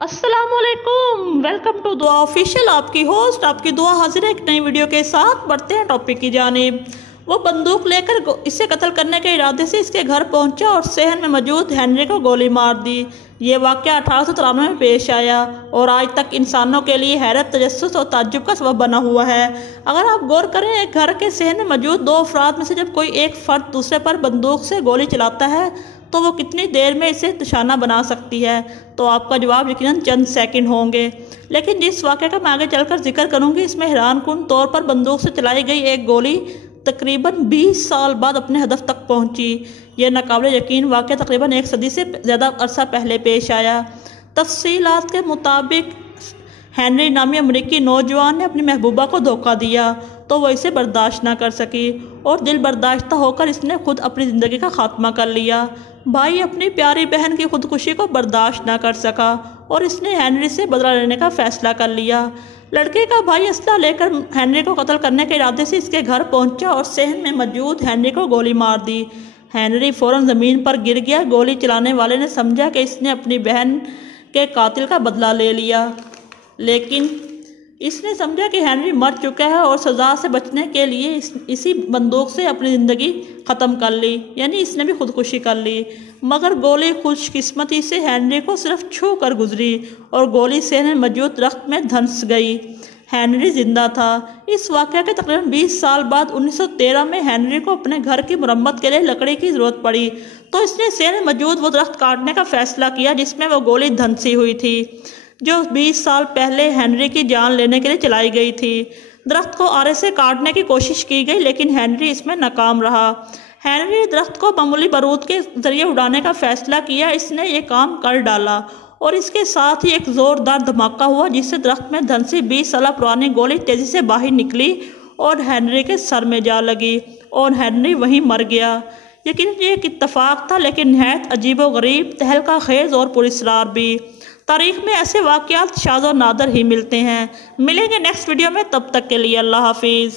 अस्सलामुअलैकुम, welcome to दुआ official. आपकी होस्ट आपकी दुआ हाजिर है एक नई वीडियो के साथ। बढ़ते हैं टॉपिक की जानिब। वो बंदूक लेकर इसे कत्ल करने के इरादे से इसके घर पहुंचा और सहन में मौजूद हेनरी को गोली मार दी। ये वाक़या 1893 में पेश आया और आज तक इंसानों के लिए हैरत, तजस्सुस और ताज्जुब का सबब बना हुआ है। अगर आप गौर करें, एक घर के सहन में मौजूद दो अफराद में से जब कोई एक फ़र्द दूसरे पर बंदूक से गोली चलाता है तो वो कितनी देर में इसे निशाना बना सकती है, तो आपका जवाब यकीनन चंद सेकंड होंगे। लेकिन जिस वाक़े का मैं आगे चलकर जिक्र करूंगी, इसमें हैरानकुन तौर पर बंदूक से चलाई गई एक गोली तकरीबन 20 साल बाद अपने हदफ तक पहुंची। यह नाकाबिल यकीन वाक़या तकरीबन एक सदी से ज़्यादा अरसा पहले पेश आया। तफसीलात के मुताबिक हेनरी नामी अमरीकी नौजवान ने अपनी महबूबा को धोखा दिया तो वह इसे बर्दाश्त ना कर सकी और दिल बर्दाश्त होकर इसने खुद अपनी ज़िंदगी का खात्मा कर लिया। भाई अपनी प्यारी बहन की खुदकुशी को बर्दाश्त ना कर सका और इसने हेनरी से बदला लेने का फैसला कर लिया। लड़के का भाई असला लेकर हेनरी को कत्ल करने के इरादे से इसके घर पहुंचा और सहन में मौजूद हेनरी को गोली मार दी। हेनरी फौरन ज़मीन पर गिर गया। गोली चलाने वाले ने समझा कि इसने अपनी बहन के कातिल का बदला ले लिया, लेकिन इसने समझा कि हेनरी मर चुका है और सज़ा से बचने के लिए इसी बंदूक से अपनी ज़िंदगी ख़त्म कर ली, यानी इसने भी खुदकुशी कर ली। मगर गोली खुशकिस्मती से हेनरी को सिर्फ छू कर गुजरी और गोली सहन में मौजूद दरख्त में धंस गई। हेनरी जिंदा था। इस वाक़या के तकरीबन 20 साल बाद 1913 में हेनरी को अपने घर की मरम्मत के लिए लकड़ी की ज़रूरत पड़ी, तो इसने सहन में मौजूद वो दरख्त काटने का फ़ैसला किया जिसमें वो गोली धंसी हुई थी, जो 20 साल पहले हेनरी की जान लेने के लिए चलाई गई थी। दरख्त को आरे से काटने की कोशिश की गई, लेकिन हेनरी इसमें नाकाम रहा। हेनरी दरख्त को मामूली बारूद के जरिए उड़ाने का फैसला किया। इसने ये काम कर डाला और इसके साथ ही एक ज़ोरदार धमाका हुआ जिससे दरख्त में धंसी 20 साल पुरानी गोली तेज़ी से बाहर निकली और हेनरी के सर में जा लगी और हेनरी वहीं मर गया। यकीन ये एक इत्तफाक था, लेकिन नहायत अजीब व गरीब, तहलका खेज और पुरस्रार भी। तारीख में ऐसे वाक़यात शाज़ और नादर ही मिलते हैं। मिलेंगे नेक्स्ट वीडियो में, तब तक के लिए अल्लाह हाफिज़।